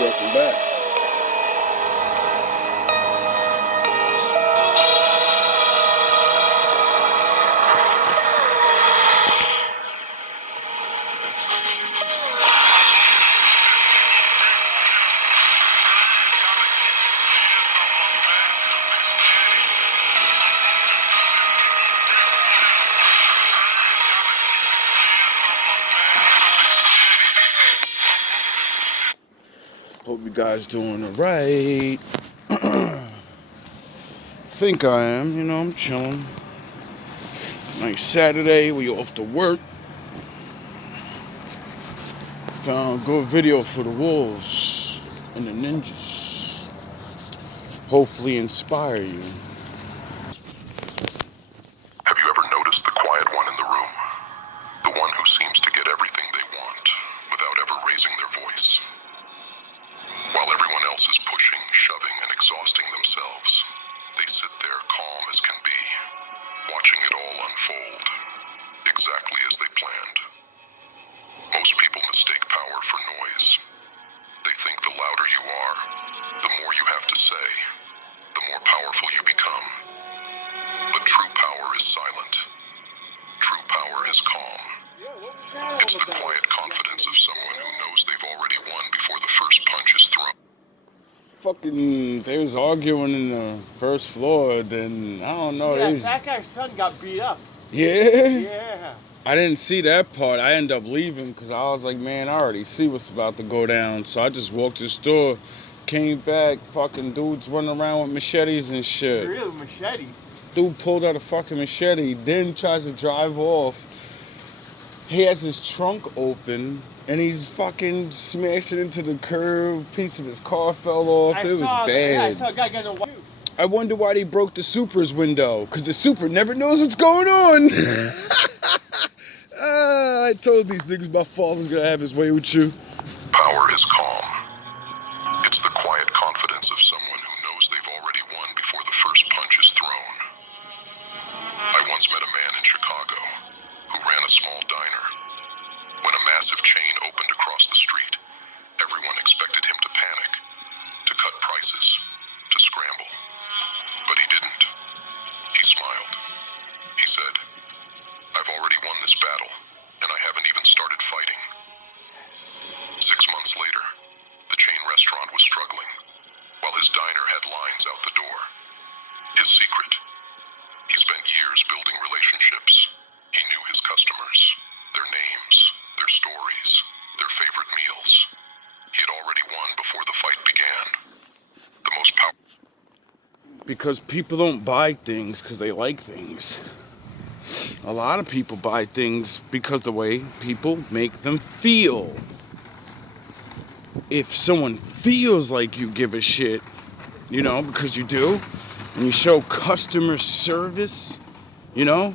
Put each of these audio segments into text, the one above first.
Welcome back. Hope you guys doing alright. Think I am, you know, I'm chilling. Nice Saturday, we off to work. Found a good video for the wolves and the ninjas. Hopefully inspire you. Have you ever noticed the quiet one in the room? The one who seems to get everything they want without ever raising their voice. While everyone else is pushing, shoving, and exhausting themselves, they sit there calm as can be, watching it all unfold, exactly as they planned. Most people mistake power for noise. They think the louder you are, the more you have to say, the more powerful you become. But true power is silent. True power is calm. It's the quiet confidence of someone who knows they've already won before the first punch is thrown. Fucking, they was arguing in the first floor, then, I don't know. Yeah, that guy's son got beat up. Yeah? Yeah. I didn't see that part. I ended up leaving because I was like, man, I already see what's about to go down. So I just walked to the store, came back, fucking dudes running around with machetes and shit. Real machetes. Dude pulled out a fucking machete, then tries to drive off. He has his trunk open, and he's fucking smashing into the curb. A piece of his car fell off. It was bad. I saw a guy getting a white. I wonder why they broke the Supra's window, because the Supra never knows what's going on. I told these niggas my father's gonna have his way with you. Power is calm. It's the quiet confidence of someone who knows they've already won before the first punch is thrown. I once met a man in Chicago who ran a small diner. When a massive chain opened across the street, everyone expected him to panic, to cut prices, to scramble. But he didn't. He smiled. He said, "I've already won this battle, and I haven't even started fighting." 6 months later, the chain restaurant was struggling, while his diner had lines out the door. His secret: he spent years building relationships. He knew his customers, their names, their stories, their favorite meals. He had already won before the fight began. The most powerful. Because people don't buy things because they like things. A lot of people buy things because the way people make them feel. If someone feels like you give a shit, you know, because you do, and you show customer service, you know,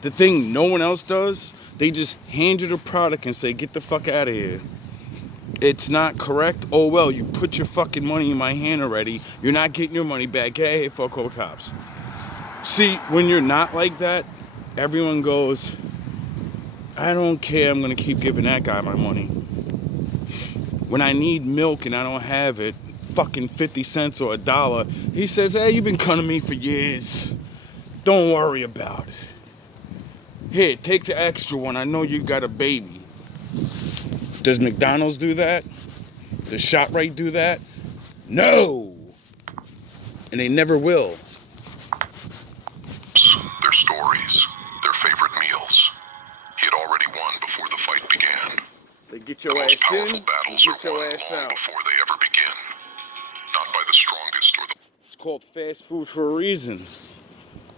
the thing no one else does, they just hand you the product and say, get the fuck out of here. It's not correct. Oh, well, you put your fucking money in my hand already. You're not getting your money back. Hey, fuck all cops. See, when you're not like that, everyone goes, I don't care. I'm going to keep giving that guy my money. When I need milk and I don't have it, fucking 50 cents or $1, he says, hey, you've been cutting me for years. Don't worry about it. Here, take the extra one. I know you got a baby. Does McDonald's do that? Does ShopRite do that? No! And they never will. Their stories, their favorite meals. He had already won before the fight began. They get The your most ass powerful in, battles get are your won ass long out. before they ever begin. Not by the strongest or the... It's called fast food for a reason.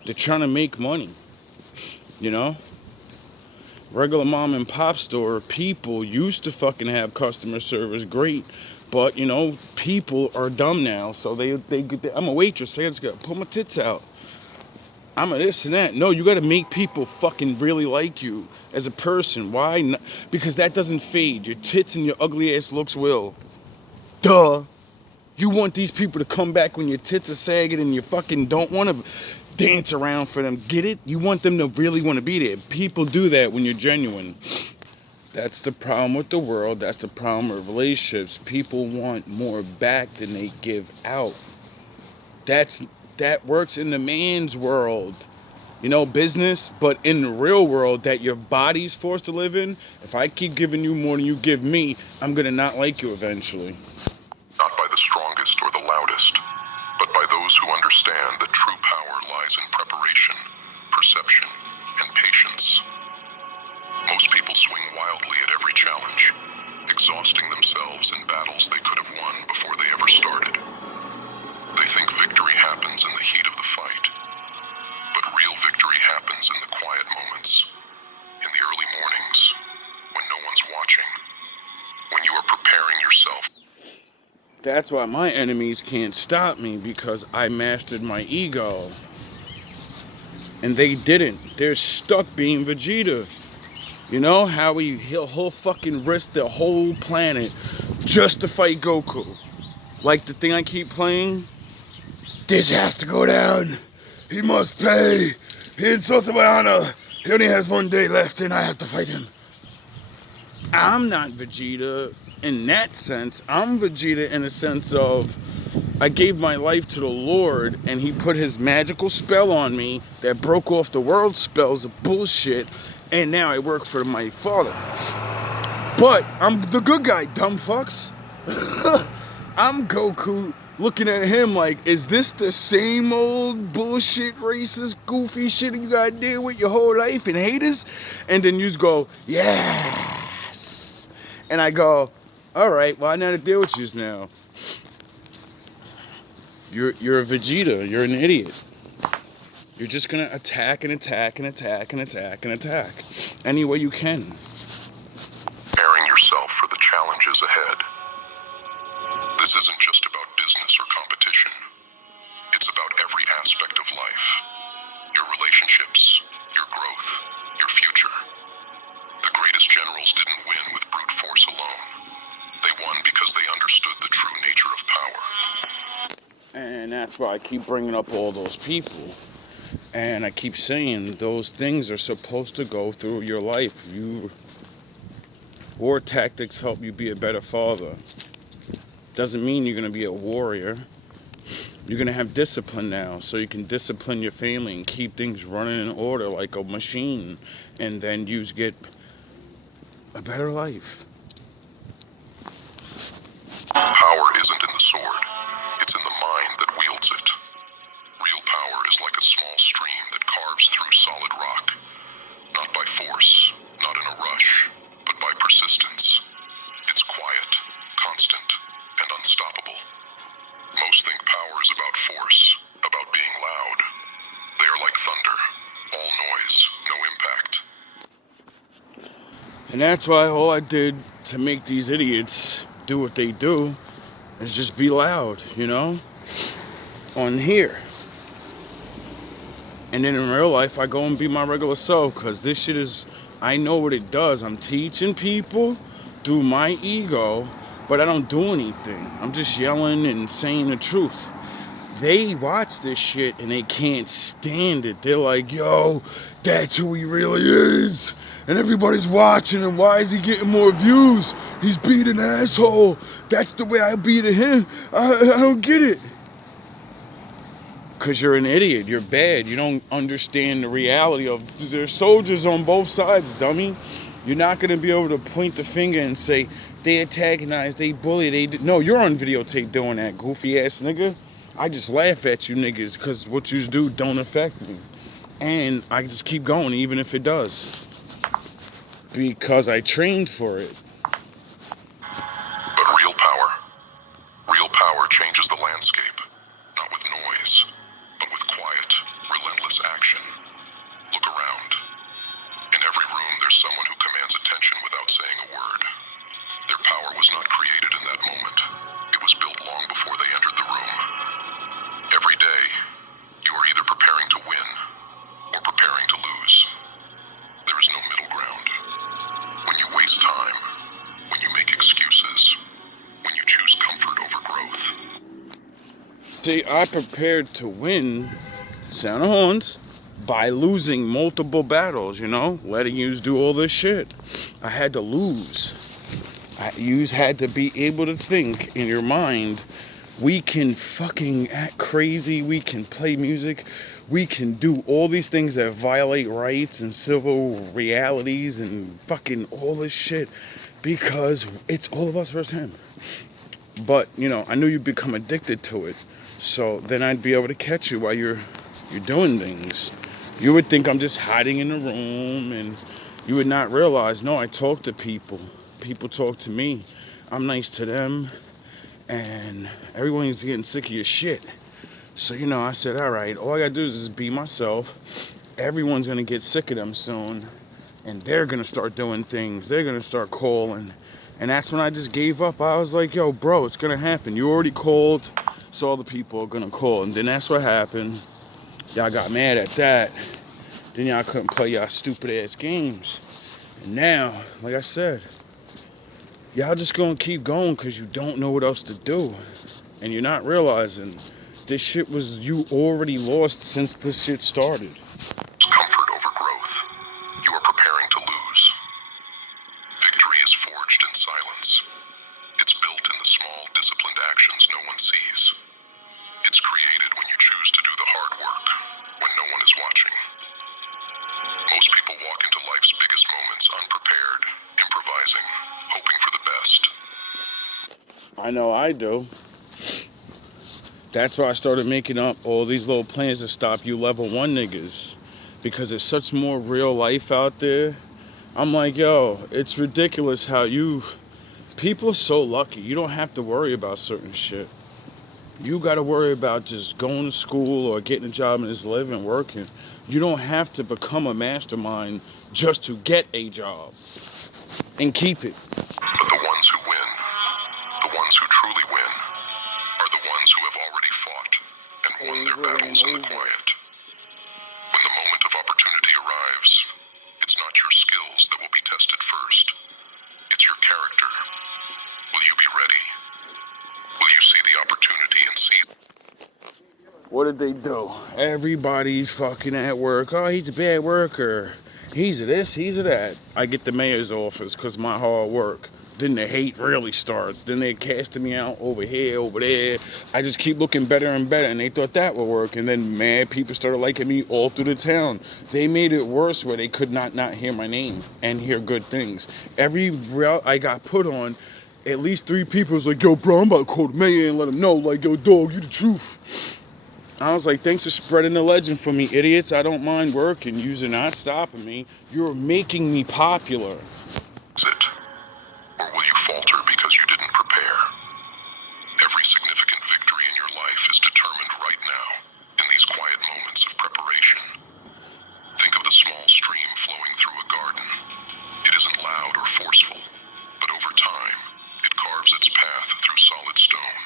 They're trying to make money. You know? Regular mom and pop store people used to fucking have customer service great, but you know, people are dumb now, so they I'm a waitress, I just gotta pull my tits out. I'm a this and that. No, you gotta make people fucking really like you as a person. Why not? Because that doesn't fade. Your tits and your ugly ass looks will. Duh. You want these people to come back when your tits are sagging and you fucking don't want to dance around for them. Get it? You want them to really want to be there. People do that when you're genuine. That's the problem with the world. That's the problem with relationships. People want more back than they give out. That works in the man's world, business, but in the real world that your body's forced to live in, if I keep giving you more than you give me, I'm gonna not like you eventually. Not by the strongest or the loudest, but by those who understand that true power lies in preparation, perception, and patience. Most people swing wildly at every challenge, exhausting themselves in battles they could have won before they ever started. They think victory happens in the heat of the fight, but real victory happens in the quiet moments, in the early mornings, when no one's watching, when you are preparing yourself. That's why my enemies can't stop me, because I mastered my ego. And they didn't. They're stuck being Vegeta. You know how he'll fucking risk the whole planet just to fight Goku. Like the thing I keep playing. This has to go down. He must pay. He insulted my honor. He only has 1 day left and I have to fight him. I'm not Vegeta in that sense. I'm Vegeta in the sense of I gave my life to the Lord and he put his magical spell on me that broke off the world spells of bullshit, and now I work for my father. But I'm the good guy, dumb fucks. I'm Goku looking at him like, is this the same old bullshit, racist, goofy shit you gotta deal with your whole life and haters? And then you just go, yes. And I go, all right, well, I know how to deal with you now. You're a Vegeta. You're an idiot. You're just gonna attack and attack and attack and attack and attack any way you can. Preparing yourself for the challenges ahead. This isn't just about business or competition. It's about every aspect of life. Your relationships, your growth, your future. The greatest generals didn't win with brute force alone. They won because they understood the true nature of power. And that's why I keep bringing up all those people. And I keep saying those things are supposed to go through your life. War tactics help you be a better father. Doesn't mean you're going to be a warrior. You're going to have discipline now, so you can discipline your family and keep things running in order like a machine. And then you get a better life. Power isn't in the sword. It's in the mind that wields it. Real power is like a small stream that carves through solid rock. Not by force, not in a rush, but by persistence. It's quiet, constant, and unstoppable. Most think power is about force, about being loud. They are like thunder, all noise, no impact. And that's why all I did to make these idiots do what they do is just be loud, on here. And then in real life, I go and be my regular self, because this shit is, I know what it does. I'm teaching people through my ego, but I don't do anything. I'm just yelling and saying the truth. They watch this shit and they can't stand it. They're like, yo, that's who he really is. And everybody's watching him. Why is he getting more views? He's being an asshole. That's the way I be to him. I don't get it. Because you're an idiot. You're bad. You don't understand the reality of there's soldiers on both sides, dummy. You're not going to be able to point the finger and say, they antagonize, they bully, No, you're on videotape doing that, goofy ass nigga. I just laugh at you niggas because what you do don't affect me. And I just keep going even if it does. Because I trained for it. But real power changes the landscape, not with noise, but with quiet, relentless action. Look around. In every room, there's someone who commands attention without saying a word. Their power was not created in that moment. It was built long before they entered the room. Every day, you are either preparing to win or preparing to lose. There is no middle ground. When you waste time, when you make excuses, when you choose comfort over growth. See, I prepared to win, sound of horns, by losing multiple battles, you know, letting you do all this shit. I had to lose. You had to be able to think in your mind, we can fucking act crazy, we can play music, we can do all these things that violate rights and civil realities and fucking all this shit because it's all of us versus him. But, you know, I knew you'd become addicted to it. So then I'd be able to catch you while you're doing things. You would think I'm just hiding in the room, and you would not realize, no, I talk to people. People talk to me. I'm nice to them, and everyone's getting sick of your shit. So, you know, I said, all right, all I gotta do is just be myself. Everyone's gonna get sick of them soon, and they're gonna start doing things. They're gonna start calling. And that's when I just gave up. I was like, yo, bro, it's gonna happen. You already called, so all the people are gonna call. And then that's what happened. Y'all got mad at that. Then y'all couldn't play y'all stupid ass games. And now, like I said, y'all just gonna keep going because you don't know what else to do. And you're not realizing this shit was you already lost since this shit started. Comfort over growth. You are preparing to lose. Victory is forged in silence. It's built in the small, disciplined actions no one sees. It's created when you choose to do the hard work, when no one is watching. Most people walk into life's biggest moments unprepared, improvising, hoping for the best. I know I do. That's why I started making up all these little plans to stop you level 1 niggas. Because there's such more real life out there. I'm like, yo, it's ridiculous how people are so lucky. You don't have to worry about certain shit. You got to worry about just going to school or getting a job and just living, working. You don't have to become a mastermind just to get a job and keep it. But the ones who win, the ones who truly win, are the ones who have already fought and won their battles in the quiet. When the moment of opportunity arrives, it's not your skills that will be tested first. It's your character. Will you be ready? Will you see the opportunity and seize? What did they do? Everybody's fucking at work. Oh, he's a bad worker. He's a this, he's a that. I get the mayor's office because my hard work. Then the hate really starts. Then they're casting me out over here, over there. I just keep looking better and better, and they thought that would work. And then mad people started liking me all through the town. They made it worse where they could not hear my name and hear good things. Every route I got put on, at least 3 people was like, yo, bro, I'm about to call the mayor and let him know, like, yo, dog, you the truth. I was like, thanks for spreading the legend for me, idiots. I don't mind working. You're not stopping me. You're making me popular. Is it? Or will you falter because you didn't prepare? Every significant victory in your life is determined right now, in these quiet moments of preparation. Think of the small stream flowing through a garden. It isn't loud or forceful, but over time, it carves its path through solid stone.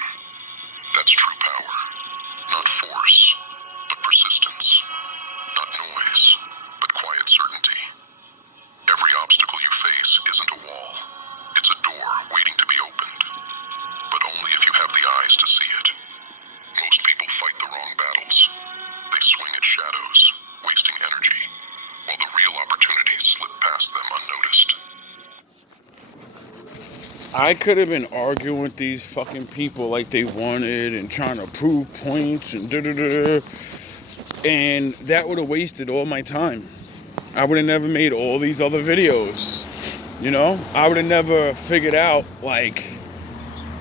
That's true power. Not force, but persistence. Not noise, but quiet certainty. Every obstacle you face isn't a wall. It's a door waiting to be opened. But only if you have the eyes to see it. Most people fight the wrong battles. They swing at shadows, wasting energy, while the real opportunities slip past them unnoticed. I could have been arguing with these fucking people like they wanted and trying to prove points and da-da-da. And that would have wasted all my time. I would have never made all these other videos. You know? I would have never figured out, like,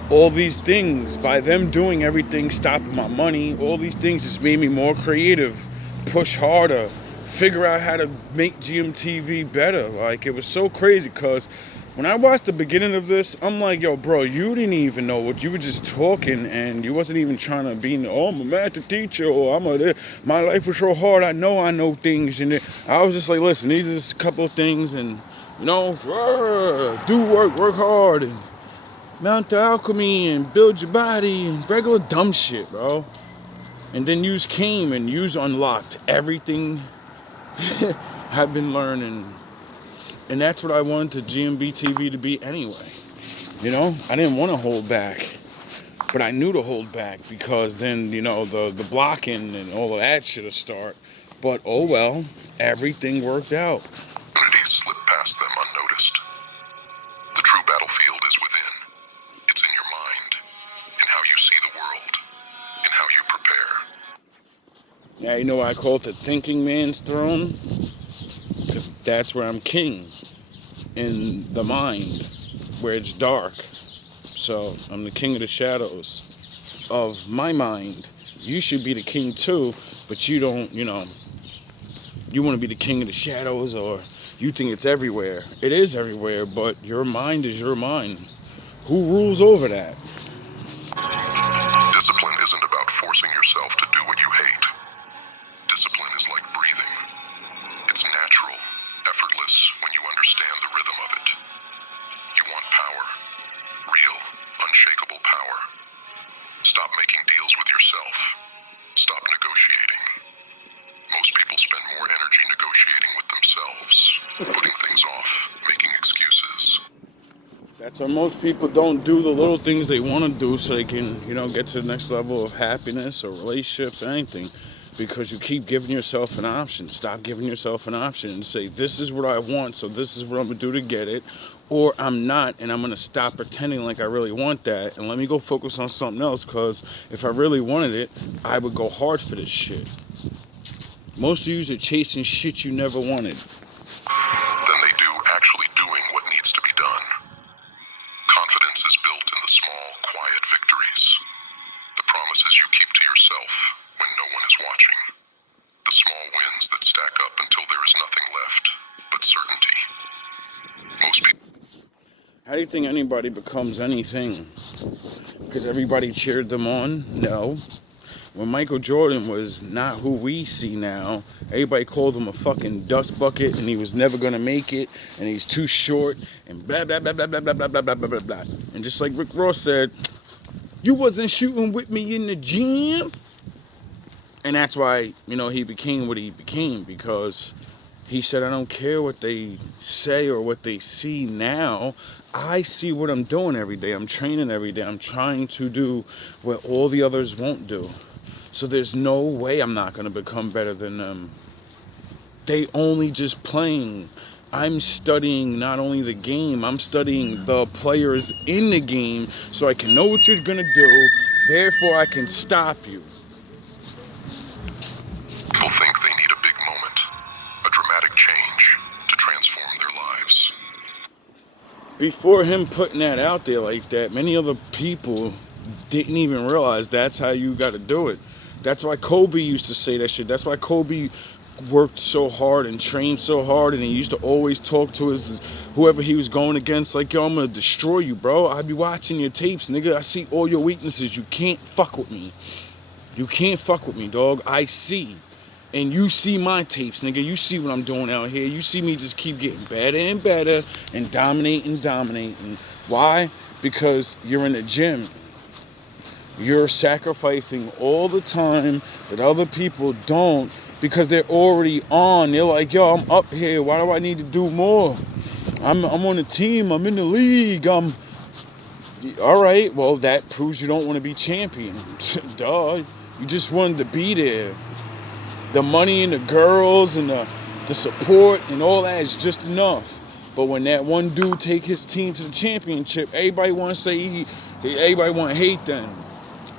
all these things. By them doing everything, stopping my money, all these things just made me more creative, push harder, figure out how to make GMTV better. Like, it was so crazy because when I watched the beginning of this, I'm like, yo, bro, you didn't even know what you were just talking, and you wasn't even trying to be, oh, I'm a master teacher, or my life was so hard, I know things, and I was just like, listen, these are just a couple of things, and, you know, do work hard, and mount the alchemy, and build your body, and regular dumb shit, bro. And then yous came, and yous unlocked everything I've been learning. And that's what I wanted to GMB TV to be anyway. You know, I didn't want to hold back, but I knew to hold back because then, you know, the blocking and all of that shit will start. But oh well, everything worked out. Opportunities slip past them unnoticed. The true battlefield is within. It's in your mind, in how you see the world, in how you prepare. Yeah, you know why I call it the thinking man's throne? Because that's where I'm king, in the mind, where it's dark. So I'm the king of the shadows of my mind. You should be the king too, but you don't, you want to be the king of the shadows, or you think it's everywhere. It is everywhere, but your mind is your mind. Who rules over that? Discipline isn't about forcing yourself to do what you hate. Discipline is like breathing. It's natural, effortless when you understand the rhythm of it. You want power. Real, unshakable power. Stop making deals with yourself. Stop negotiating. Most people spend more energy negotiating with themselves, putting things off, making excuses. That's why most people don't do the little things they want to do so they can, get to the next level of happiness or relationships or anything. Because you keep giving yourself an option. Stop giving yourself an option and say, this is what I want, so this is what I'm going to do to get it. Or I'm not, and I'm going to stop pretending like I really want that. And let me go focus on something else, because if I really wanted it, I would go hard for this shit. Most of you are chasing shit you never wanted. Than they do actually doing what needs to be done. Confidence is built in the small, quiet victories. The promises you keep to yourself when no one is watching. The small wins that stack up until there is nothing left but certainty. Most people. How do you think anybody becomes anything? Because everybody cheered them on? No. When Michael Jordan was not who we see now, everybody called him a fucking dust bucket, and he was never gonna make it, and he's too short, and blah blah blah blah blah blah blah blah blah blah blah blah. And just like Rick Ross said, you wasn't shooting with me in the gym. And that's why, he became what he became, because he said, I don't care what they say or what they see now. I see what I'm doing every day. I'm training every day. I'm trying to do what all the others won't do. So there's no way I'm not going to become better than them. They only just playing. I'm studying not only the game, I'm studying the players in the game so I can know what you're going to do. Therefore, I can stop you. People think they need a big moment, a dramatic change to transform their lives. Before him putting that out there like that, many other people didn't even realize that's how you got to do it. That's why Kobe used to say that shit. That's why Kobe worked so hard and trained so hard, and he used to always talk to his whoever he was going against like, yo, I'm gonna destroy you, bro. I be watching your tapes, nigga. I see all your weaknesses. You can't fuck with me. You can't fuck with me, dog. I see. And you see my tapes, nigga. You see what I'm doing out here. You see me just keep getting better and better and dominating. Why? Because you're in the gym. You're sacrificing all the time that other people don't, because they're already on. They're like, yo, I'm up here. Why do I need to do more? I'm on the team. I'm in the league. All right. Well, that proves you don't want to be champion. Duh. You just wanted to be there. The money and the girls and the support and all that is just enough. But when that one dude take his team to the championship, everybody want to say everybody want to hate them.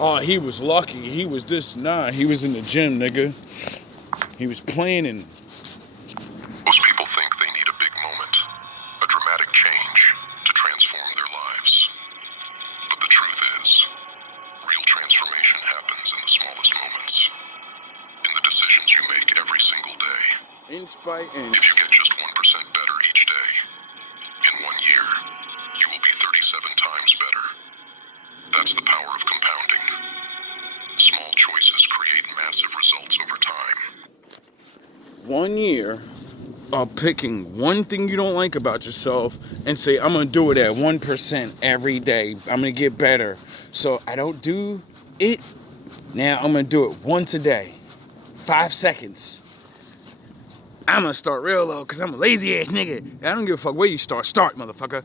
Oh, he was lucky. He was this. Nah, he was in the gym, nigga. He was planning. Most people think they need a big moment, a dramatic change to transform their lives. But the truth is, real transformation happens in the smallest moments, in the decisions you make every single day. Inch by inch. If you get just 1% better each day, in 1 year, you will be 37 times better. That's the power of compounding. Small choices create massive results over time. 1 year of picking one thing you don't like about yourself and say, I'm going to do it at 1% every day. I'm going to get better. So I don't do it. Now I'm going to do it once a day. 5 seconds. I'm going to start real low because I'm a lazy ass nigga. I don't give a fuck where you start. Start, motherfucker.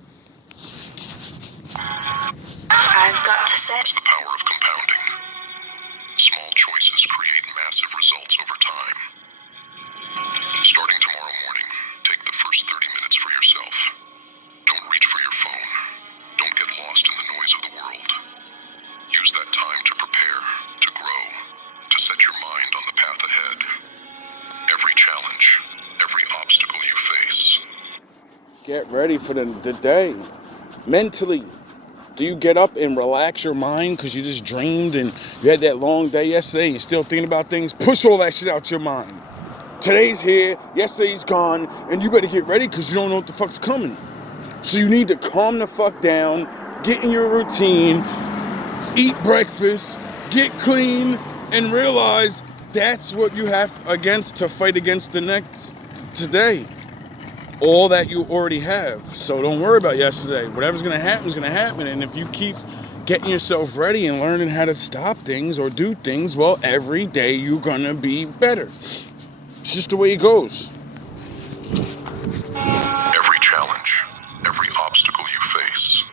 I've got to say. It's the power of compounding. Small choices create massive results over time. Get ready for the day. Mentally, do you get up and relax your mind because you just dreamed and you had that long day yesterday and you're still thinking about things? Push all that shit out your mind. Today's here, yesterday's gone, and you better get ready because you don't know what the fuck's coming. So you need to calm the fuck down, get in your routine, eat breakfast, get clean, and realize that's what you have to fight against the next today. All that you already have. So don't worry about yesterday. Whatever's gonna happen is gonna happen. And if you keep getting yourself ready and learning how to stop things or do things, well, every day you're gonna be better. It's just the way it goes. Every challenge, every obstacle you face,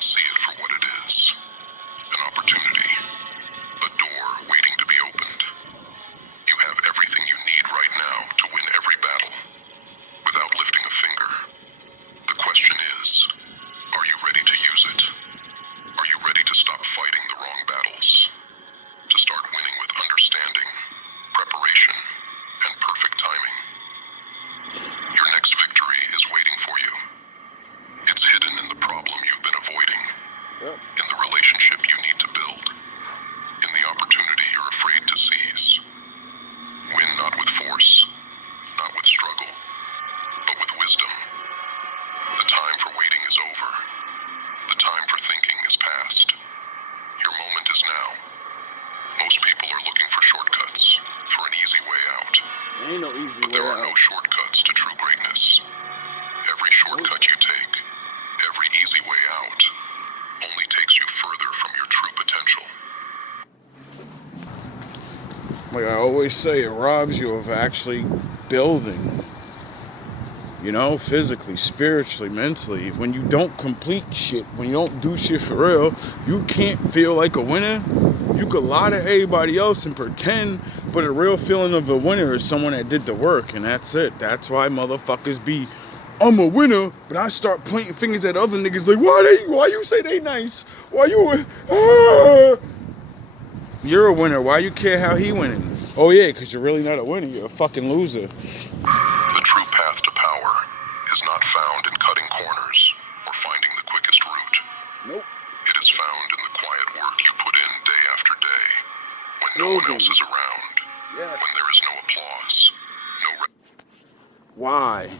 see it for what it is. An opportunity. A door waiting to be opened. You have everything you need right now to win every battle. Without lifting a finger. The question is, are you ready to use it? Are you ready to stop fighting the wrong battles? To start winning with understanding, preparation, and perfect timing? Your next victory is waiting for you. It's hidden in the problem you've been avoiding, in the relationship you need to build, in the opportunity you're afraid to seize. Win not with force, not with struggle, but with wisdom. The time for waiting is over. The time for thinking is past. Your moment is now. Most people are looking for shortcuts, for an easy way out. Ain't no easy But there way are no out. shortcuts to true greatness. Every shortcut you take, every easy way out, only takes you further from your true potential. Like I always say, it robs you of actually building. You know, physically, spiritually, mentally. When you don't complete shit, when you don't do shit for real, you can't feel like a winner. You could lie to everybody else and pretend, but a real feeling of a winner is someone that did the work, and that's it. That's why motherfuckers be, I'm a winner, but I start pointing fingers at other niggas like, why you say they nice? Why you, You're a winner. Why you care how he winning? Oh yeah, because you're really not a winner. You're a fucking loser. The true path to power is not found in cutting corners or finding the quickest route. Nope. It is found in the quiet work you put in day after day, when no one else is around, Yes. when there is no applause, no Why?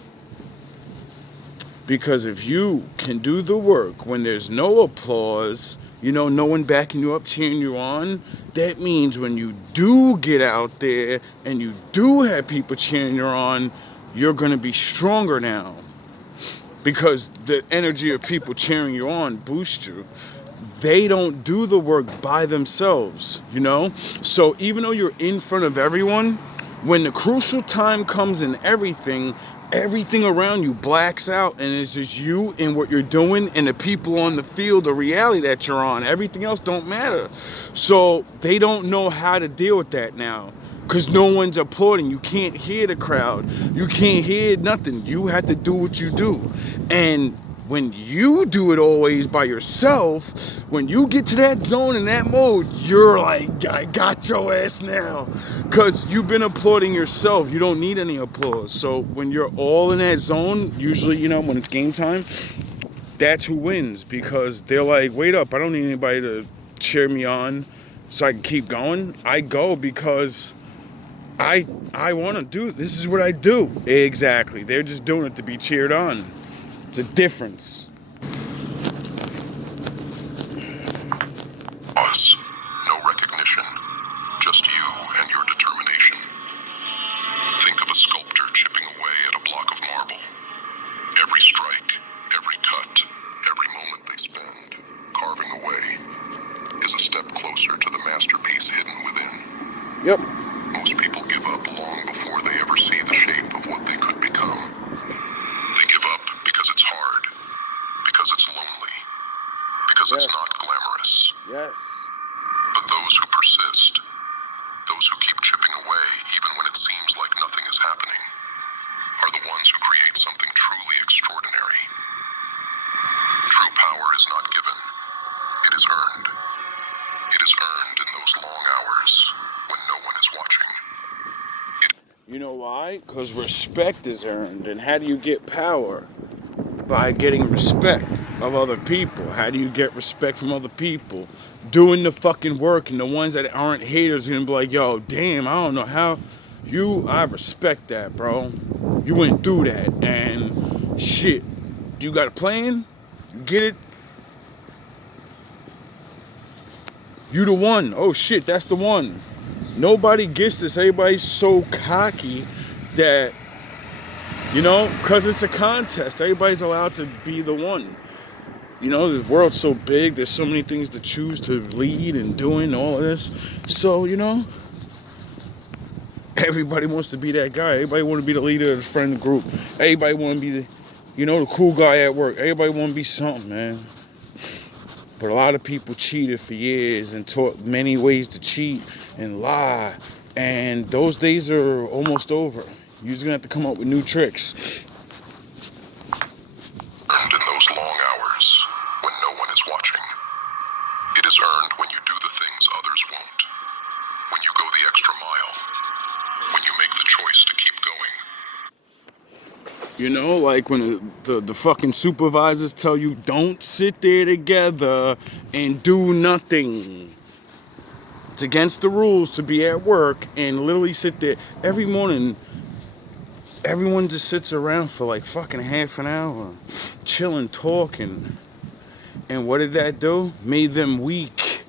Because if you can do the work when there's no applause, you know, no one backing you up, cheering you on, that means when you do get out there and you do have people cheering you on, you're going to be stronger now. Because the energy of people cheering you on boosts you. They don't do the work by themselves, you know? So even though you're in front of everyone, when the crucial time comes in everything around you blacks out and it's just you and what you're doing and the people on the field, the reality that you're on. Everything else don't matter. So they don't know how to deal with that now because no one's applauding. You can't hear the crowd. You can't hear nothing. You have to do what you do. And when you do it always by yourself, when you get to that zone and that mode, you're like, I got your ass now. Because you've been applauding yourself. You don't need any applause. So when you're all in that zone, usually, you know, when it's game time, that's who wins. Because they're like, wait up, I don't need anybody to cheer me on so I can keep going. I go because I want to do, this is what I do. Exactly. They're just doing it to be cheered on. It's a difference. applause, no recognition, just you and your determination. Think of a sculptor chipping away at a block of marble. Every strike, every cut, every moment they spend carving away is a step closer to the masterpiece hidden within. Yep. Most people give up long before they ever see the shape of what they could become. They give up because it's hard, because it's lonely, because it's not glamorous. Yes. But those who persist, those who keep chipping away even when it seems like nothing is happening, are the ones who create something truly extraordinary. True power is not given, it is earned. It is earned in those long hours when no one is watching. You know why? Because respect is earned. And how do you get power? By getting respect of other people. How do you get respect from other people? Doing the fucking work, and the ones that aren't haters are gonna be like, yo, damn, I don't know how I respect that, bro. You went through that, and shit, you got a plan? You get it? You the one. Oh shit, that's the one. Nobody gets this. Everybody's so cocky that, you know, because it's a contest. Everybody's allowed to be the one. You know, the world's so big. There's so many things to choose to lead and doing all of this. So, you know, everybody wants to be that guy. Everybody want to be the leader of the friend group. Everybody want to be the, you know, the cool guy at work. Everybody want to be something, man. But a lot of people cheated for years and taught many ways to cheat and lie. And those days are almost over. You're just going to have to come up with new tricks. Earned in those long hours when no one is watching. It is earned when you do the things others won't. When you go the extra mile. When you make the choice to keep going. You know, like when the fucking supervisors tell you don't sit there together and do nothing. It's against the rules to be at work and literally sit there every morning. Everyone just sits around for like fucking half an hour, chilling, talking. And what did that do? Made them weak.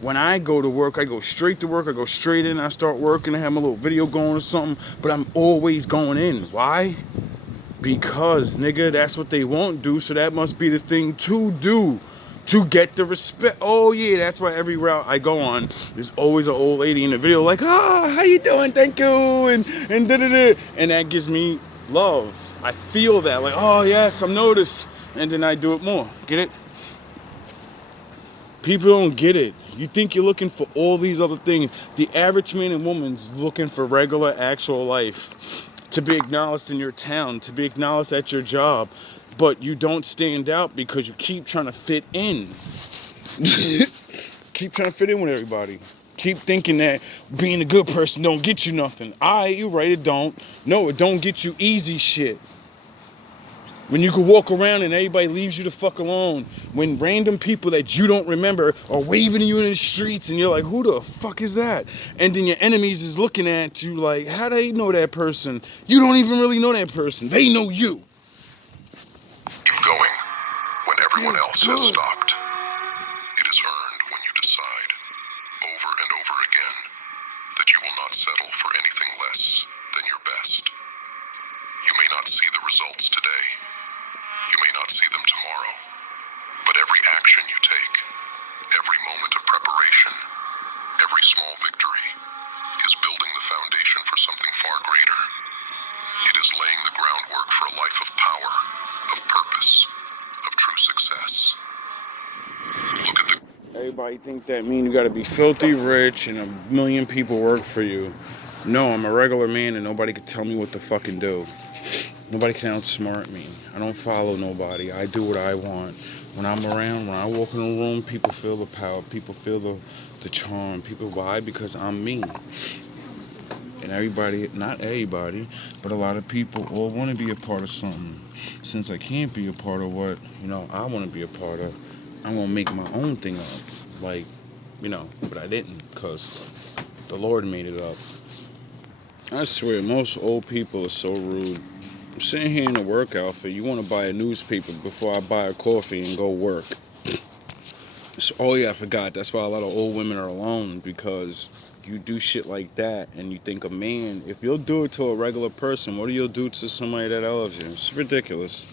When I go to work, I go straight to work. I go straight in. I start working. I have my little video going or something. But I'm always going in. Why? Because, nigga, that's what they won't do. So that must be the thing to do. To get the respect. Oh, yeah, that's why every route I go on, there's always an old lady in the video like, oh, how you doing? Thank you. And da-da-da. And that gives me love. I feel that. Like, oh, yes, I'm noticed. And then I do it more. Get it? People don't get it. You think you're looking for all these other things. The average man and woman's looking for regular, actual life. To be acknowledged in your town. To be acknowledged at your job. But you don't stand out because you keep trying to fit in. Keep trying to fit in with everybody. Keep thinking that being a good person don't get you nothing. You're right, it don't. No, it don't get you easy shit. When you can walk around and everybody leaves you the fuck alone. When random people that you don't remember are waving at you in the streets and you're like, who the fuck is that? And then your enemies is looking at you like, how do they know that person? You don't even really know that person. They know you. Keep going when everyone else has stopped. It is earned when you decide, over and over again, that you will not settle for anything less than your best. You may not see the results today. You may not see them tomorrow. But every action you take, every moment of preparation, every small victory, is building the foundation for something far greater. It is laying the groundwork for a life of power, of purpose, of true success. Look at the... Everybody think that mean you gotta be filthy rich and a million people work for you. No, I'm a regular man and nobody can tell me what to fucking do. Nobody can outsmart me. I don't follow nobody. I do what I want. When I'm around, when I walk in a room, people feel the power. People feel the charm. People, why? Because I'm me. And everybody, not everybody, but a lot of people all want to be a part of something. Since I can't be a part of what, you know, I want to be a part of, I'm going to make my own thing up. Like, you know, but I didn't because the Lord made it up. I swear, most old people are so rude. I'm sitting here in a work outfit. You want to buy a newspaper before I buy a coffee and go work. So, oh yeah, I forgot. That's why a lot of old women are alone, because you do shit like that and you think a man, if you'll do it to a regular person, what do you do to somebody that loves you? It's ridiculous.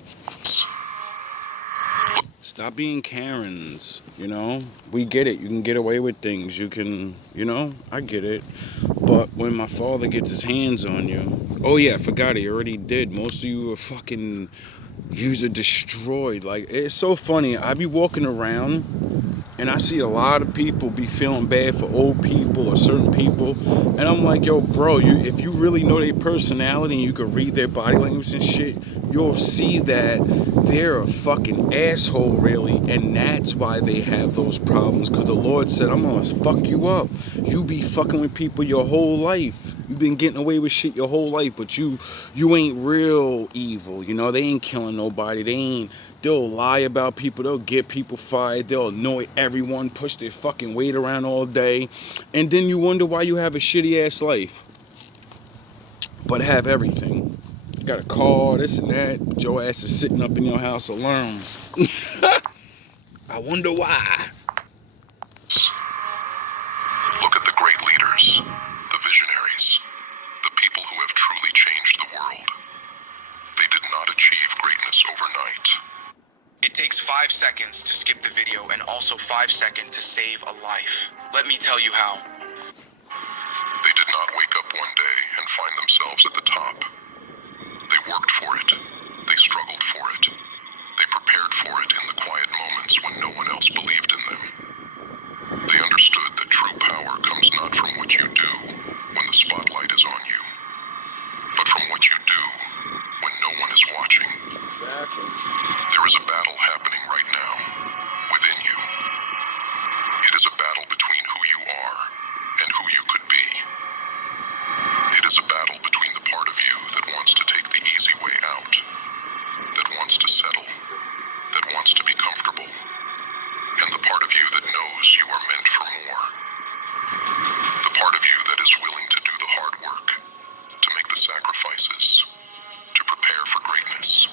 Stop being Karens, you know? We get it. You can get away with things. You can, you know? I get it. But when my father gets his hands on you... Oh, yeah, I forgot. He already did. Most of you are fucking... You're destroyed. Like, it's so funny. I be walking around and I see a lot of people be feeling bad for old people or certain people. And I'm like, yo, bro, if you really know their personality and you can read their body language and shit, you'll see that they're a fucking asshole, really. And that's why they have those problems. Because the Lord said, I'm going to fuck you up. You be fucking with people your whole life. You've been getting away with shit your whole life, but you ain't real evil. You know, they ain't killing nobody. They'll lie about people. They'll get people fired. They'll annoy everyone, push their fucking weight around all day. And then you wonder why you have a shitty ass life. But have everything. You got a car, this and that. But your ass is sitting up in your house alone. I wonder why. Look at the great leaders, the visionaries, the people who have truly changed the world. They did not achieve greatness overnight. It takes 5 seconds to skip the video and also 5 seconds to save a life. Let me tell you how. They did not wake up one day and find themselves at the top. They worked for it. They struggled for it. They prepared for it in the quiet moments when no one else believed in them. They understood that true power comes not from what you do when the spotlight is on you, but from what you do when no one is watching. Exactly. There is a battle happening right now within you. It is a battle between who you are and who you could be. It is a battle between the part of you that wants to take the easy way out, that wants to settle, that wants to be comfortable, and the part of you that knows you are meant for more. The part of you that is willing to do the hard work, to make the sacrifices, to prepare for greatness.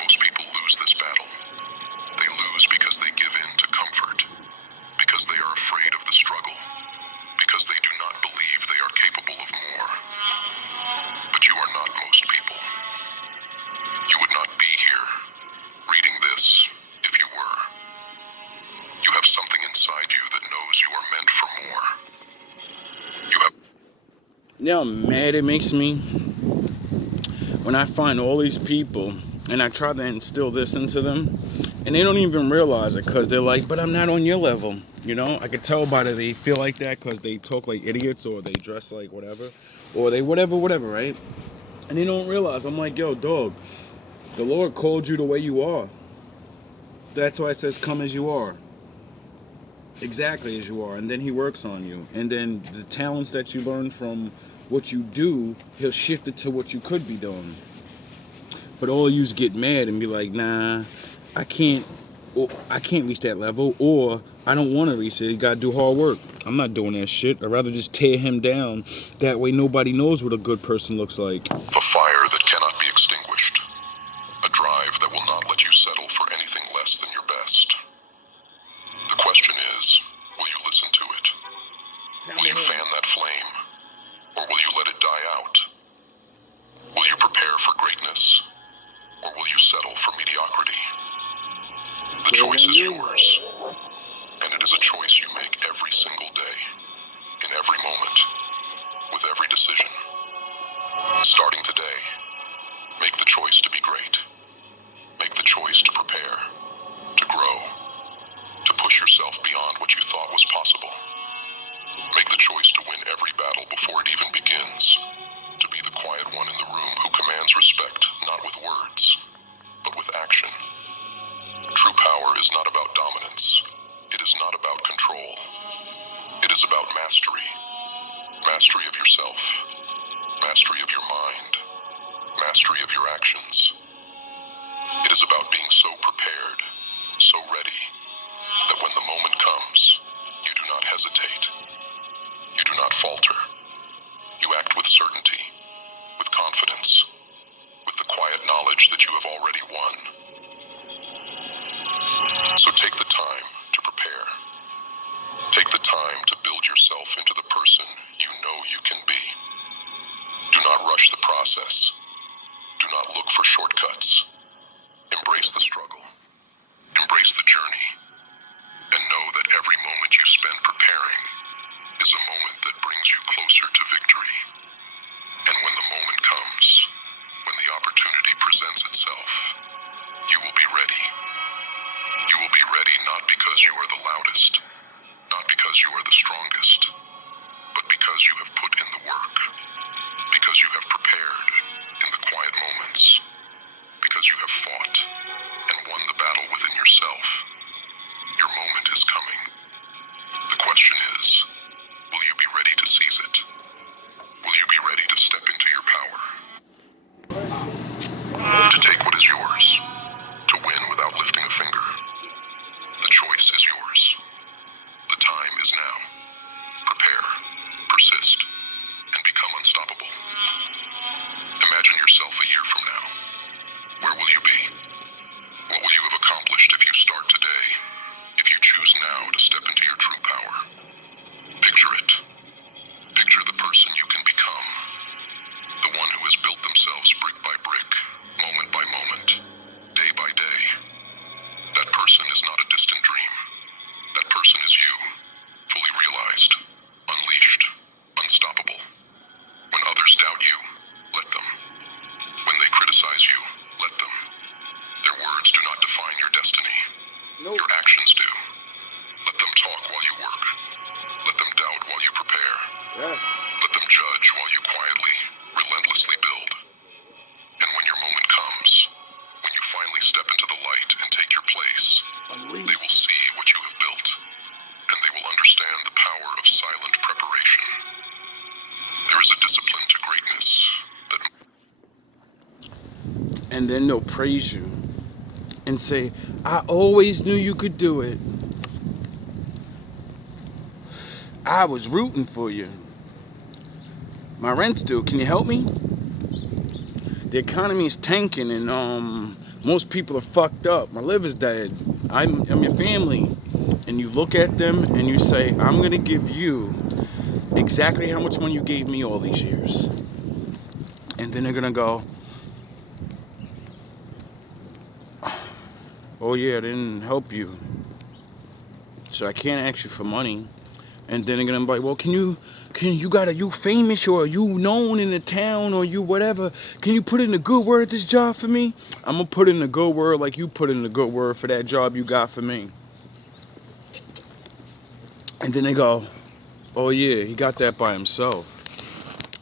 Most people lose this battle. They lose because they give in to comfort, because they are afraid of the struggle, because they do not believe they are capable of more. But you are not most people. You would not be here, reading this, if you were. You have something inside you that knows you are meant for more. You have... You know how mad it makes me when I find all these people and I try to instill this into them and they don't even realize it because they're like, but I'm not on your level. You know, I could tell by that they feel like that because they talk like idiots or they dress like whatever or they whatever, right? And they don't realize. I'm like, yo, dog, the Lord called you the way you are. That's why it says come as you are. Exactly as you are. And then he works on you. And then the talents that you learn from what you do, he'll shift it to what you could be doing. But all of you get mad and be like, nah, I can't reach that level, or I don't want to reach it. You gotta do hard work. I'm not doing that shit. I'd rather just tear him down. That way nobody knows what a good person looks like. The fire that cannot be extinguished. A drive that will not let you settle for anything less than your best. The question is, will you listen to it? Will you fan that flame? Or will you let it die out? Will you prepare for greatness? Or will you settle for mediocrity? The choice is yours. And it is a choice you make every single day, in every moment, with every decision. Starting today, make the choice to be great. Make the choice to prepare, to grow, to push yourself beyond what you thought was possible. Make the choice to win every battle before it even begins, to be the quiet one in the room who commands respect, not with words, but with action. True power is not about dominance. It is not about control. It is about mastery. Mastery of yourself. Mastery of your mind. Mastery of your actions. It is about being so prepared, so ready, that when the moment comes, you do not hesitate. You do not falter. You act with certainty, with confidence, with the quiet knowledge that you have already won. So take the time to prepare. Take the time to build yourself into the person you know you can be. Do not rush the process. Do not look for shortcuts. Embrace the struggle. Embrace the journey. And know that every moment you spend preparing is a moment that brings you closer to victory. And when the moment comes, when the opportunity presents itself, you will be ready. You will be ready not because you are the loudest, not because you are the strongest, but because you have put in the work, because you have prepared in the quiet moments, because you have fought and won the battle within yourself. Your moment is coming. The question is, will you be ready to seize it? Will place, they will see what you have built, and they will understand the power of silent preparation. There is a discipline to greatness that... And then they'll praise you and say, I always knew you could do it. I was rooting for you. My rent's due. Can you help me? The economy is tanking and most people are fucked up. My liver's dead. I'm your family. And you look at them and you say, I'm going to give you exactly how much money you gave me all these years. And then they're going to go, oh yeah, I didn't help you, so I can't ask you for money. And then they're gonna be like, well, you famous, or you known in the town, or you whatever, can you put in a good word at this job for me? I'm gonna put in a good word like you put in a good word for that job you got for me. And then they go, oh yeah, he got that by himself,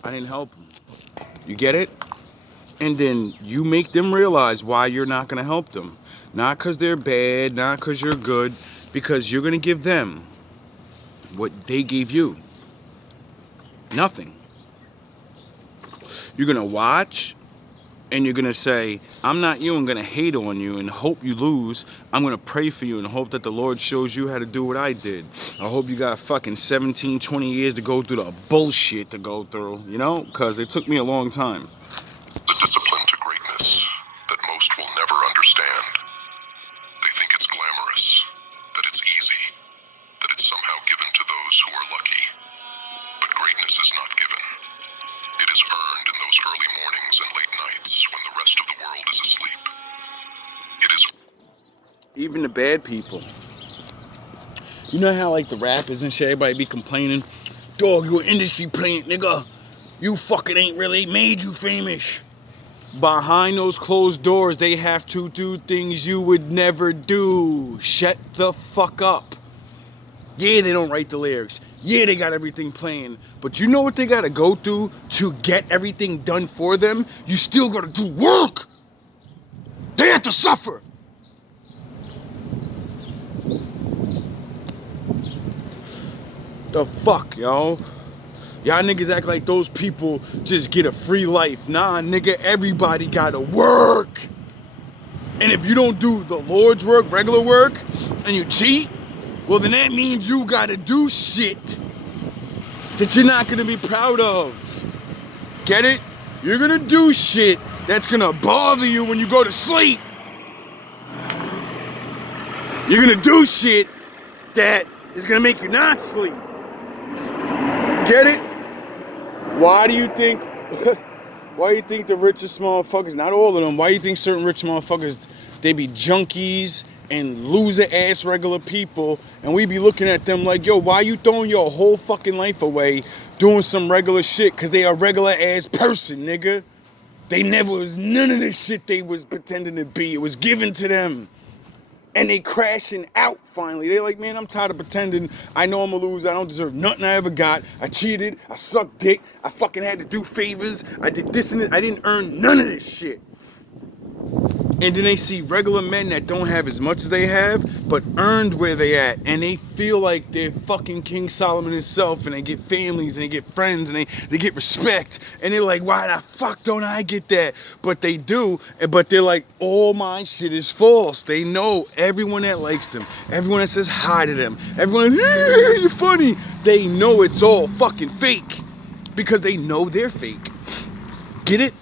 I didn't help him. You get it? And then you make them realize why you're not gonna help them. Not because they're bad, not because you're good, because you're going to give them what they gave you. Nothing. You're going to watch and you're going to say, I'm not you, I'm going to hate on you and hope you lose. I'm going to pray for you and hope that the Lord shows you how to do what I did. I hope you got fucking 17, 20 years to go through the bullshit to go through, you know, because it took me a long time. The discipline to greatness that most will never understand. They think it's glamorous, that it's easy, that it's somehow given to those who are lucky. But greatness is not given. It is earned in those early mornings and late nights when the rest of the world is asleep. It is... Even the bad people. You know how like the rappers and shit, everybody be complaining, dog, you an industry plant, nigga. You fucking ain't really made you famous. Behind those closed doors, they have to do things you would never do. Shut the fuck up. Yeah, they don't write the lyrics. Yeah, they got everything playing. But you know what they gotta go through to get everything done for them? You still gotta do work. They have to suffer. The fuck, yo? Y'all niggas act like those people just get a free life. Nah, nigga, everybody gotta work. And if you don't do the Lord's work, regular work, and you cheat, well then that means you gotta do shit that you're not gonna be proud of. Get it? You're gonna do shit that's gonna bother you when you go to sleep. You're gonna do shit that is gonna make you not sleep. Get it? Why do you think the richest motherfuckers, not all of them, why do you think certain rich motherfuckers, they be junkies and loser ass regular people, and we be looking at them like, yo, why you throwing your whole fucking life away doing some regular shit? Cause they a regular ass person, nigga. They never was none of this shit they was pretending to be. It was given to them. And they crashing out finally. They're like, man, I'm tired of pretending. I know I'm a loser. I don't deserve nothing I ever got. I cheated. I sucked dick. I fucking had to do favors. I did this and that. I didn't earn none of this shit. And then they see regular men that don't have as much as they have, but earned where they at. And they feel like they're fucking King Solomon himself, and they get families, and they get friends, and they get respect. And they're like, why the fuck don't I get that? But they do, but they're like, all my shit is false. They know everyone that likes them, everyone that says hi to them, everyone, yeah, you're funny. They know it's all fucking fake, because they know they're fake. Get it?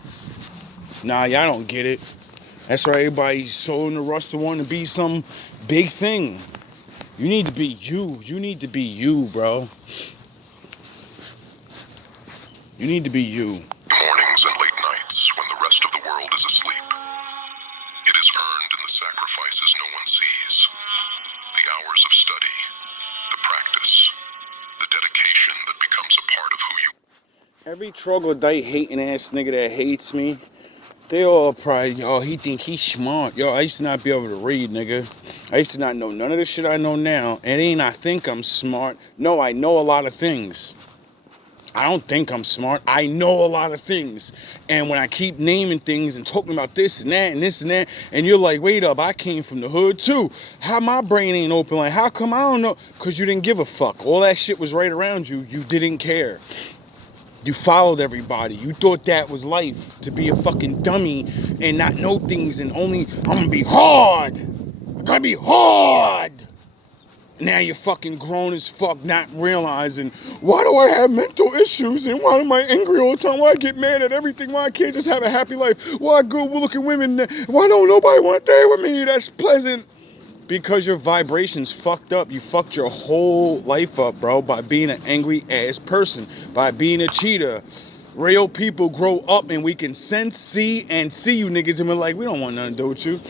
Nah, y'all don't get it. That's why everybody's so in the rush to want to be some big thing. You need to be you. You need to be you, bro. You need to be you. Mornings and late nights when the rest of the world is asleep. It is earned in the sacrifices no one sees. The hours of study, the practice, the dedication that becomes a part of who you... Every troglodyte hating ass nigga that hates me, they all probably, oh, he think he's smart. Yo, I used to not be able to read, nigga. I used to not know none of the shit I know now. And it ain't I think I'm smart. No, I know a lot of things. I don't think I'm smart. I know a lot of things. And when I keep naming things and talking about this and that and this and that, and you're like, wait up, I came from the hood too. How my brain ain't open? Like, how come I don't know? Because you didn't give a fuck. All that shit was right around you. You didn't care. You followed everybody. You thought that was life, to be a fucking dummy and not know things and only, I'm gonna be hard. I gotta be hard. Now you're fucking grown as fuck, not realizing, why do I have mental issues and why am I angry all the time? Why I get mad at everything? Why I can't just have a happy life? Why good looking women? Why don't nobody want to date with me? That's pleasant. Because your vibrations fucked up. You fucked your whole life up, bro, by being an angry ass person, by being a cheater. Real people grow up and we can sense, see, and see you niggas and we're like, we don't want nothing to do with you.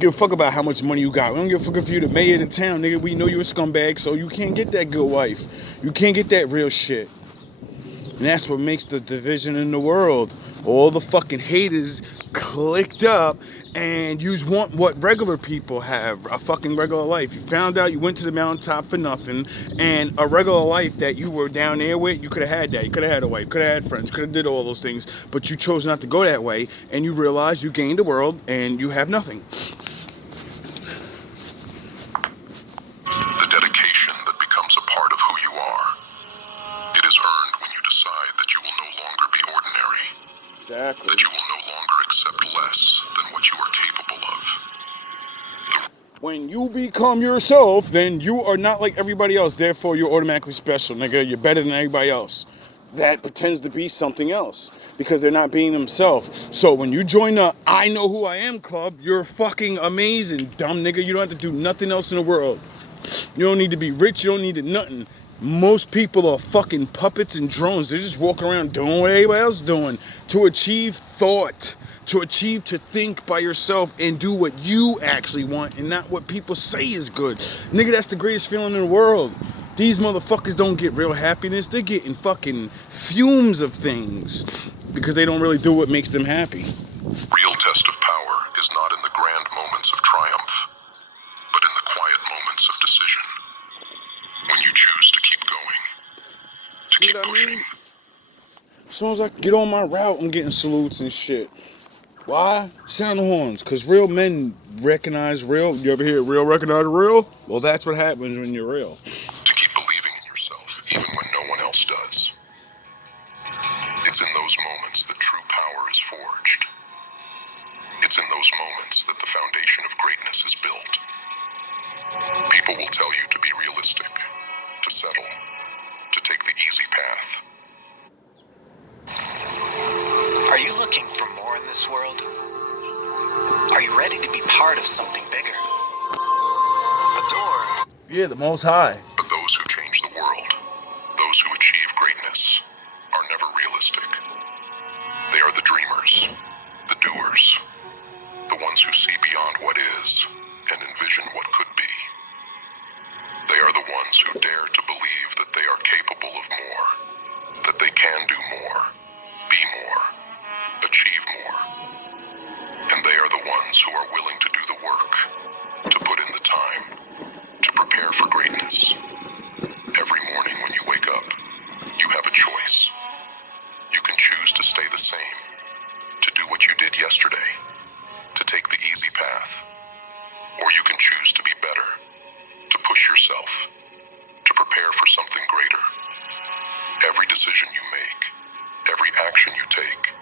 Give a fuck about how much money you got. We don't give a fuck if you the mayor of the town, nigga. We know you a scumbag, so you can't get that good wife. You can't get that real shit. And that's what makes the division in the world. All the fucking haters clicked up and you want what regular people have, a fucking regular life. You found out you went to the mountaintop for nothing, and a regular life that you were down there with, you could have had that. You could have had a wife, could have had friends, could have did all those things, but you chose not to go that way, and you realize you gained the world and you have nothing. The dedication that becomes a part of who you are. It is earned when you decide that you will no longer be ordinary. Exactly. That you will no longer accept less than what you are capable of. When you become yourself, then you are not like everybody else. Therefore, you're automatically special, nigga. You're better than everybody else. That pretends to be something else because they're not being themselves. So when you join the I Know Who I Am club, you're fucking amazing, dumb nigga. You don't have to do nothing else in the world. You don't need to be rich. You don't need to nothing. Most people are fucking puppets and drones. They're just walking around doing what everybody else is doing to achieve thought, to achieve to think by yourself and do what you actually want and not what people say is good. Nigga, that's the greatest feeling in the world. These motherfuckers don't get real happiness. They're getting fucking fumes of things because they don't really do what makes them happy. Real test of power is not in the grand moments of triumph, but in the quiet moments of decision. When you choose to keep going, to keep pushing. As soon as I get on my route, I'm getting salutes and shit. Why? Sound the horns. Because real men recognize real. You ever hear real recognize real? Well, that's what happens when you're real. To keep believing in yourself, even when no one else does. It's in those moments that true power is forged. It's in those moments that the foundation of greatness is built. People will tell you to be realistic, to settle, to take the easy path. Are you looking for more in this world? Are you ready to be part of something bigger? A door. Yeah, the Most High. But those who change the world, those who achieve greatness, are never realistic. They are the dreamers, the doers, the ones who see beyond what is and envision what could be. They are the ones who dare to believe that they are capable of more, that they can do more, be more, achieve more. And they are the ones who are willing to do the work, to put in the time, to prepare for greatness. Every morning when you wake up, you have a choice. You can choose to stay the same, to do what you did yesterday, to take the easy path, or you can choose to be better, to push yourself, to prepare for something greater. Every decision you make, every action you take,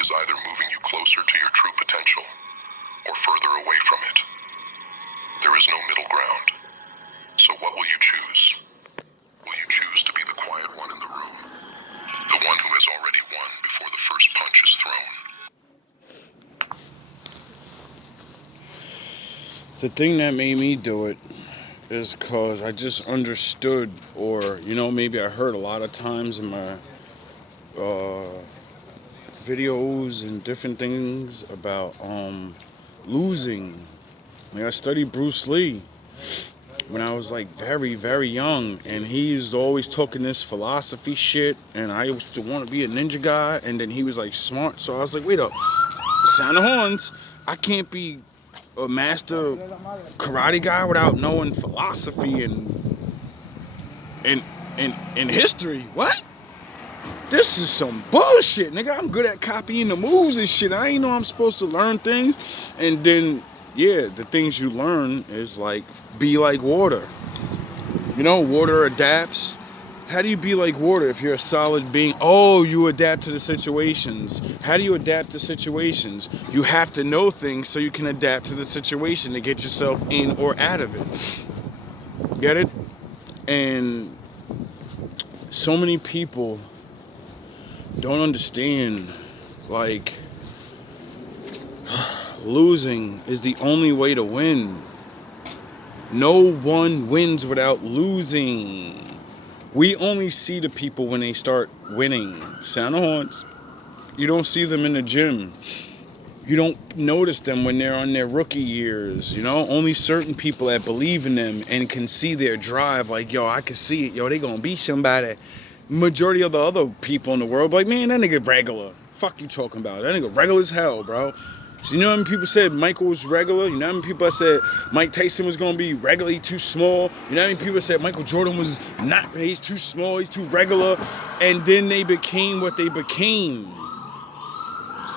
is either moving you closer to your true potential or further away from it. There is no middle ground. So what will you choose? Will you choose to be the quiet one in the room? The one who has already won before the first punch is thrown? The thing that made me do it is because I just understood, or, you know, maybe I heard a lot of times in my videos and different things about losing. Like, I studied Bruce Lee when I was like very, very young, and he used to always talking this philosophy shit, and I used to want to be a ninja guy, and then he was like smart, so I was like, wait up, sound the horns, I can't be a master karate guy without knowing philosophy and history. What? this is some bullshit, nigga. I'm good at copying the moves and shit. I ain't know I'm supposed to learn things. And then, yeah, the things you learn is like, be like water. You know, water adapts. How do you be like water if you're a solid being? Oh, you adapt to the situations. How do you adapt to situations? You have to know things so you can adapt to the situation to get yourself in or out of it. Get it? And so many people don't understand, like, losing is the only way to win. No one wins without losing. We only see the people when they start winning. Sound the horns. You don't see them in the gym. You don't notice them when they're on their rookie years. You know, only certain people that believe in them and can see their drive. Like, yo, I can see it. Yo, they gonna beat somebody. Majority of the other people in the world, like, man, that nigga regular. Fuck you talking about? That nigga regular as hell, bro. So you know how many people said Michael was regular? You know how many people said Mike Tyson was gonna be regularly too small? You know how many people said Michael Jordan was not, he's too small, he's too regular? And then they became what they became.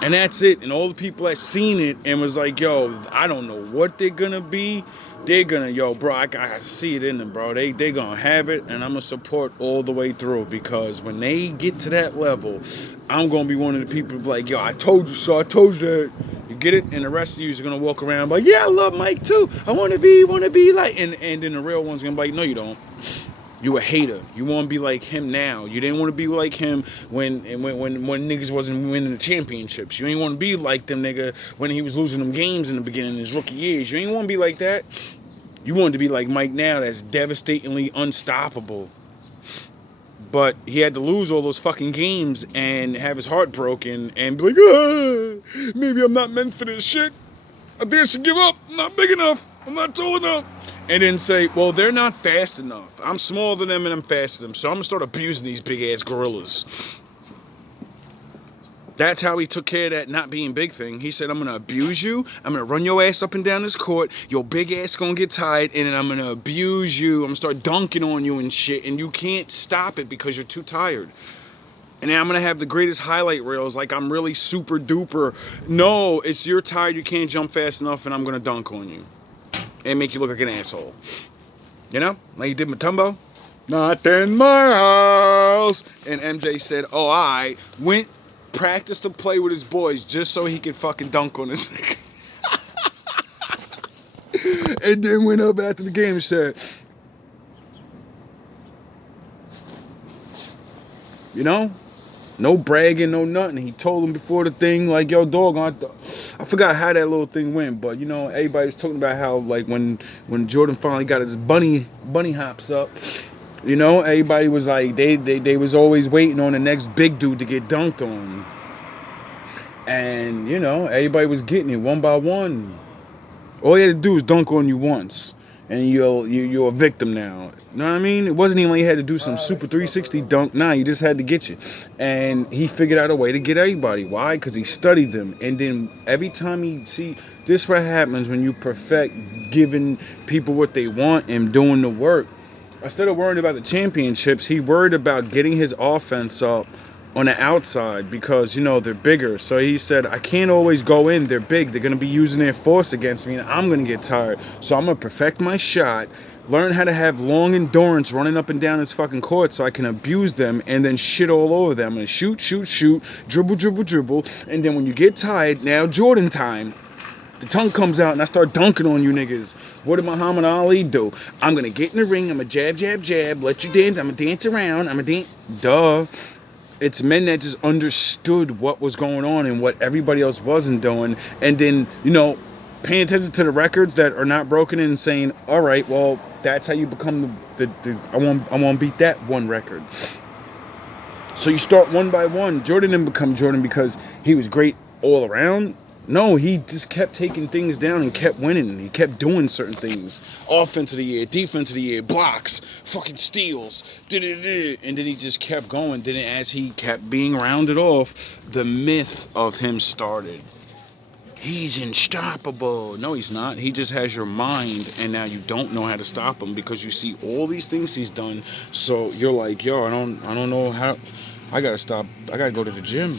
And that's it. And all the people that seen it and was like, yo, I don't know what they're gonna be. They're gonna, yo, bro, I see it in them, bro. They gonna have it, and I'm gonna support all the way through, because when they get to that level, I'm gonna be one of the people like, yo, I told you so, I told you that. You get it? And the rest of you is gonna walk around like, yeah, I love Mike too. I wanna be like, and then the real one's gonna be like, no, you don't. You a hater. You want to be like him now. You didn't want to be like him when niggas wasn't winning the championships. You ain't want to be like them nigga when he was losing them games in the beginning of his rookie years. You ain't want to be like that. You wanted to be like Mike now, that's devastatingly unstoppable. But he had to lose all those fucking games and have his heart broken and be like, maybe I'm not meant for this shit. I think I should give up. I'm not big enough. I'm not tall enough. And then say, well, they're not fast enough. I'm smaller than them and I'm faster than them. So I'm going to start abusing these big-ass gorillas. That's how he took care of that not being big thing. He said, I'm going to abuse you. I'm going to run your ass up and down this court. Your big ass going to get tired. And then I'm going to abuse you. I'm going to start dunking on you and shit. And you can't stop it because you're too tired. And then I'm going to have the greatest highlight reels, like I'm really super duper. No, it's you're tired, you can't jump fast enough, and I'm going to dunk on you. And make you look like an asshole. You know? Like you did Matumbo. Not in my house. And MJ said, oh, I went, practiced to play with his boys just so he could fucking dunk on this nigga. And then went up after the game and said, you know? No bragging, no nothing. He told him before the thing, like, yo, dog, I forgot how that little thing went, but, you know, everybody was talking about how, like, when Jordan finally got his bunny hops up, you know, everybody was like, they was always waiting on the next big dude to get dunked on. And, you know, everybody was getting it one by one. All he had to do was dunk on you once. And you're a victim now. You know what I mean? It wasn't even like he had to do some super 360 dunk. Nah, he just had to get you. And he figured out a way to get everybody. Why? Because he studied them. And then every time he see, this what happens when you perfect giving people what they want and doing the work. Instead of worrying about the championships, he worried about getting his offense up on the outside because, you know, they're bigger. So he said, I can't always go in. They're big. They're going to be using their force against me, and I'm going to get tired. So I'm going to perfect my shot, learn how to have long endurance running up and down this fucking court so I can abuse them and then shit all over them. I'm going to shoot, dribble. And then when you get tired, now Jordan time, the tongue comes out and I start dunking on you niggas. What did Muhammad Ali do? I'm going to get in the ring. I'm going to jab, let you dance. I'm going to dance around. I'm going to dance. Duh. It's men that just understood what was going on and what everybody else wasn't doing. And then, you know, paying attention to the records that are not broken and saying, all right, well, that's how you become I want to beat that one record. So you start one by one. Jordan didn't become Jordan because he was great all around. No, he just kept taking things down and kept winning. He kept doing certain things. Offense of the year, defense of the year, blocks, fucking steals, and then he just kept going. Then as he kept being rounded off, the myth of him started. He's unstoppable. No, he's not. He just has your mind, and now you don't know how to stop him because you see all these things he's done. So you're like, yo, I don't know how. I gotta stop. I gotta go to the gym.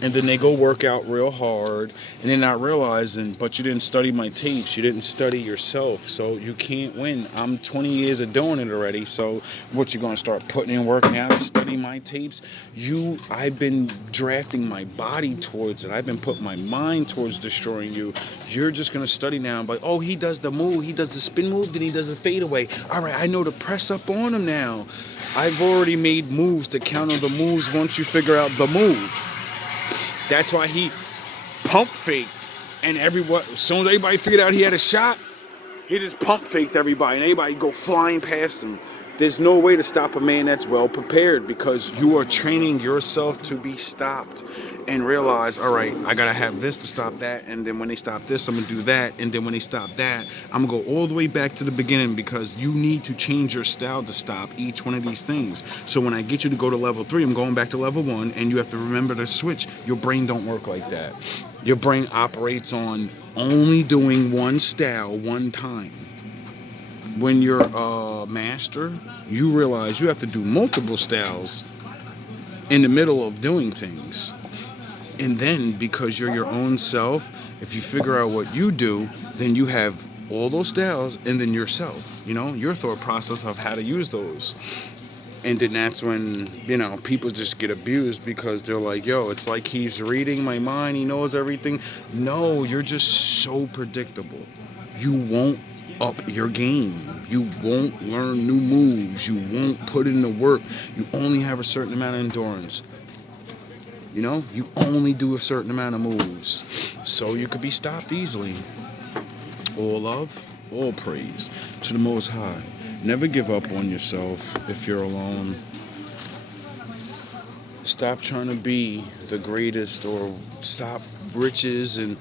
And then they go work out real hard, and they're not realizing, but you didn't study my tapes, you didn't study yourself, so you can't win. I'm 20 years of doing it already, so what, you gonna start putting in work now to study my tapes? I've been drafting my body towards it. I've been putting my mind towards destroying you. You're just gonna study now, like, oh, he does the move, he does the spin move, then he does the fadeaway. All right, I know to press up on him now. I've already made moves to counter the moves once you figure out the move. That's why he pump faked, and as soon as everybody figured out he had a shot, he just pump faked everybody, and everybody go flying past him. There's no way to stop a man that's well prepared, because you are training yourself to be stopped and realize, all right, I gotta have this to stop that, and then when they stop this, I'm gonna do that, and then when they stop that, I'm gonna go all the way back to the beginning, because you need to change your style to stop each one of these things. So when I get you to go to level 3, I'm going back to level 1, and you have to remember to switch. Your brain don't work like that. Your brain operates on only doing one style one time. When you're a master, you realize you have to do multiple styles in the middle of doing things. And then, because you're your own self, if you figure out what you do, then you have all those styles, and then yourself, your thought process of how to use those. And then that's when, people just get abused, because they're like, yo, it's like he's reading my mind, he knows everything. No, you're just so predictable. You won't up your game. You won't learn new moves. You won't put in the work. You only have a certain amount of endurance. You only do a certain amount of moves, so you could be stopped easily. All love, all praise to the Most High. Never give up on yourself if you're alone. Stop trying to be the greatest, or stop riches, and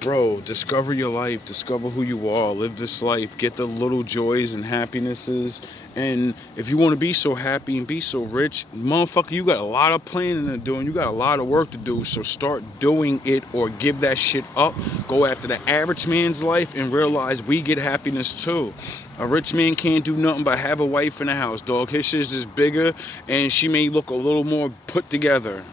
bro, discover your life, discover who you are, live this life, get the little joys and happinesses. And if you want to be so happy and be so rich, motherfucker, you got a lot of planning to do, and you got a lot of work to do. So start doing it, or give that shit up. Go after the average man's life and realize we get happiness too. A rich man can't do nothing but have a wife in a house, dog. His shit's just bigger, and she may look a little more put together.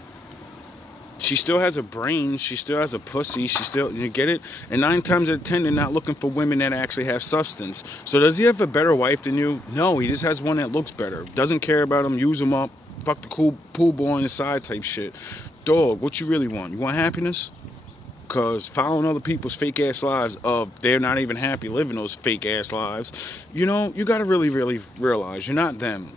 She still has a brain, she still has a pussy, you get it? And 9 times out of 10, they're not looking for women that actually have substance. So does he have a better wife than you? No, he just has one that looks better. Doesn't care about him, use him up, fuck the cool pool boy on the side type shit. Dog, what you really want? You want happiness? Because following other people's fake ass lives of they're not even happy living those fake ass lives, you gotta really, really realize you're not them.